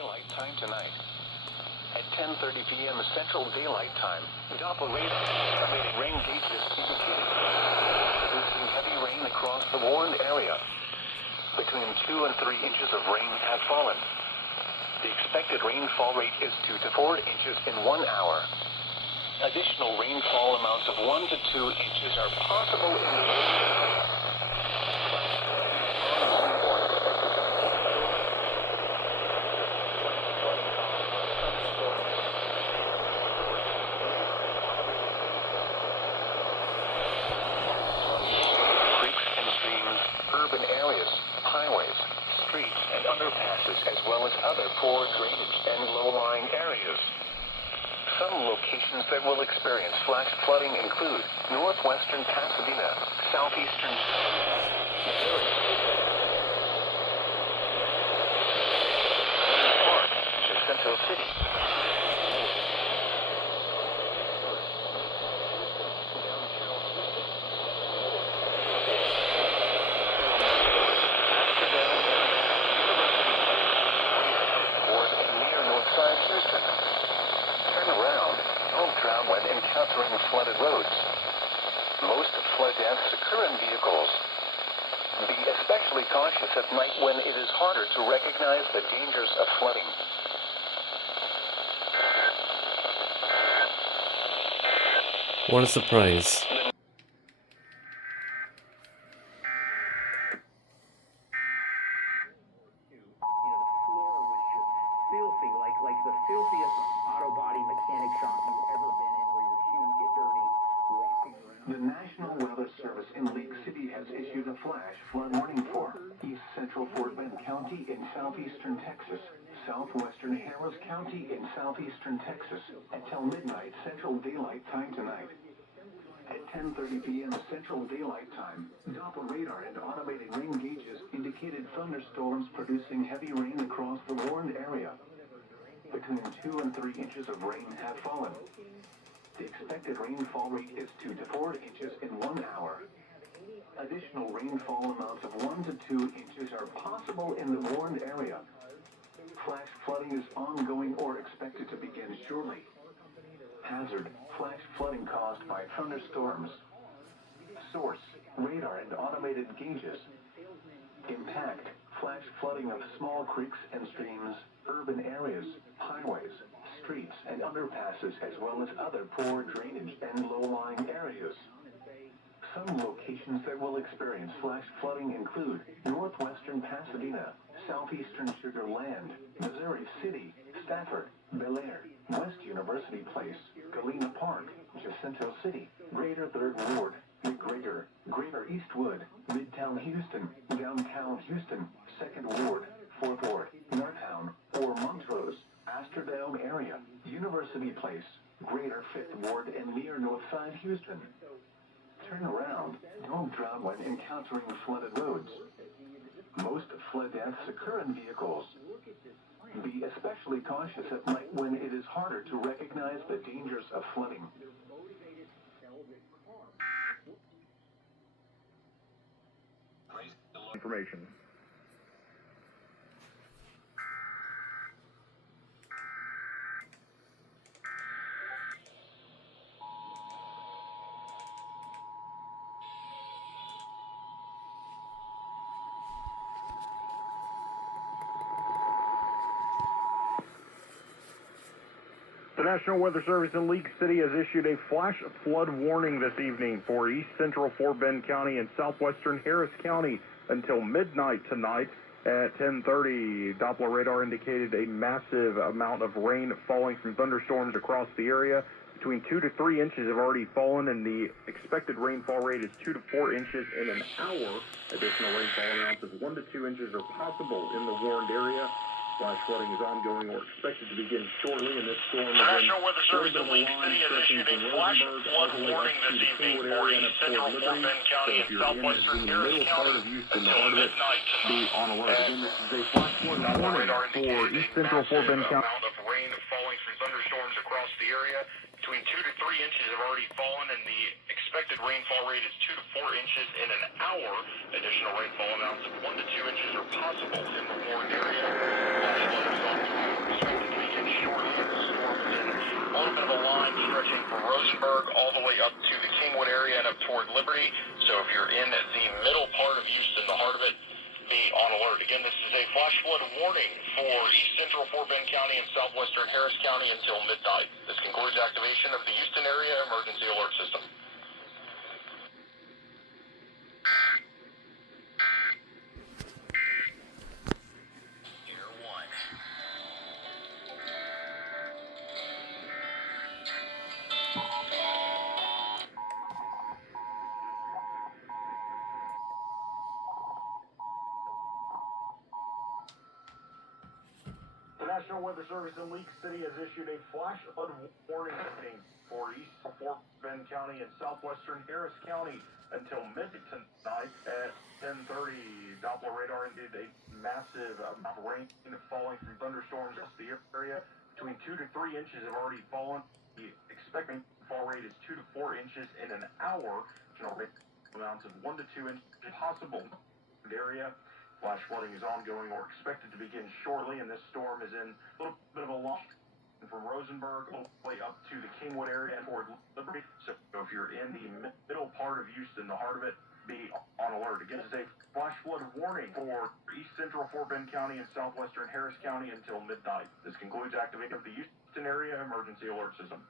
Daylight time tonight. At 10:30 p.m. Central Daylight Time, Doppler radar estimated rain gauges indicated producing heavy rain across the warned area. Between 2 and 3 inches of rain have fallen. The expected rainfall rate is 2 to 4 inches in 1 hour. Additional rainfall amounts of 1 to 2 inches are possible in the warned area. Urban areas, highways, streets, and underpasses, as well as other poor drainage and low-lying areas. Some locations that will experience flash flooding include northwestern Pasadena, southeastern Missouri, Park, Jacinto City, when encountering flooded roads. Most flood deaths occur in vehicles. Be especially cautious at night when it is harder to recognize the dangers of flooding. What a surprise. Like the filthiest auto body mechanic shop you've ever been in, where your shoes get dirty, walking around. The National Weather Service in Lake City has issued a flash flood warning for East Central Fort Bend County in southeastern Texas, southwestern Harris County in southeastern Texas, until midnight Central Daylight Time tonight. At 10:30 p.m. Central Daylight Time, Doppler radar and automated rain gauges indicated thunderstorms producing heavy rain across the warned area. Between 2 and 3 inches of rain have fallen. The expected rainfall rate is 2 to 4 inches in 1 hour. Additional rainfall amounts of 1 to 2 inches are possible in the warned area. Flash flooding is ongoing or expected to begin shortly. Hazard: flash flooding caused by thunderstorms. Source: radar and automated gauges. Impact: flash flooding of small creeks and streams, urban areas, highways, streets, and underpasses, as well as other poor drainage and low-lying areas. Some locations that will experience flash flooding include northwestern Pasadena, southeastern Sugar Land, Missouri City, Stafford, Bel Air, West University Place, Galena Park, Jacinto City, Greater Third Ward, McGregor, Greater Eastwood, Midtown Houston, Downtown Houston, Second Ward, Fourth Ward, Northtown, or Montrose, Astrodome area, University Place, Greater Fifth Ward, and near Northside Houston. Turn around. Don't drown when encountering flooded roads. Most flood deaths occur in vehicles. Be especially cautious at night when it is harder to recognize the dangers of flooding. Information. The National Weather Service in Lake City has issued a flash flood warning this evening for East Central Fort Bend County and southwestern Harris County until midnight tonight. At 10:30, Doppler radar indicated a massive amount of rain falling from thunderstorms across the area. Between 2 to 3 inches have already fallen, and the expected rainfall rate is 2 to 4 inches in an hour. Additional rainfall amounts of 1 to 2 inches are possible in the warned area. Flash flooding is ongoing or expected to begin shortly, and this storm The National Weather Service in Lake City has issued a flash flood warning this evening for East Central Fort Bend County and southwestern Harris County until midnight be on alert. Again, this is a flash flood warning for East Central Fort Bend County. Amount of rain falling from thunderstorms across the area. Between 2 to 3 inches have already fallen, and the expected expected rainfall rate is 2 to 4 inches in an hour. Additional rainfall amounts of 1 to 2 inches are possible in the warned area. Flash flood is also expected to begin shortly. The storm is in a little bit of a line stretching from Rosenberg all the way up to the Kingwood area and up toward Liberty. So if you're in the middle part of Houston, the heart of it, be on alert. Again, this is a flash flood warning for east central Fort Bend County and southwestern Harris County until midnight. This concludes activation of the Houston area emergency alert system. Air 1. The National Weather Service in League City has issued a flash flood warning for east Fort Bend County and southwestern Harris County until midnight tonight at 10:30. Doppler radar indicated a massive amount of rain falling from thunderstorms across the area. Between 2 to 3 inches have already fallen. The expected fall rate is 2 to 4 inches in an hour. Amounts of 1 to 2 inches possible in the area. Flash flooding is ongoing or expected to begin shortly, and this storm is in a little bit of a launch from Rosenberg all the way up to the Kingwood area and toward Liberty. So if you're in the middle part of Houston, the heart of it, be on alert. Again, this is a flash flood warning for east central Fort Bend County and southwestern Harris County until midnight. This concludes activation of the Houston area emergency alert system.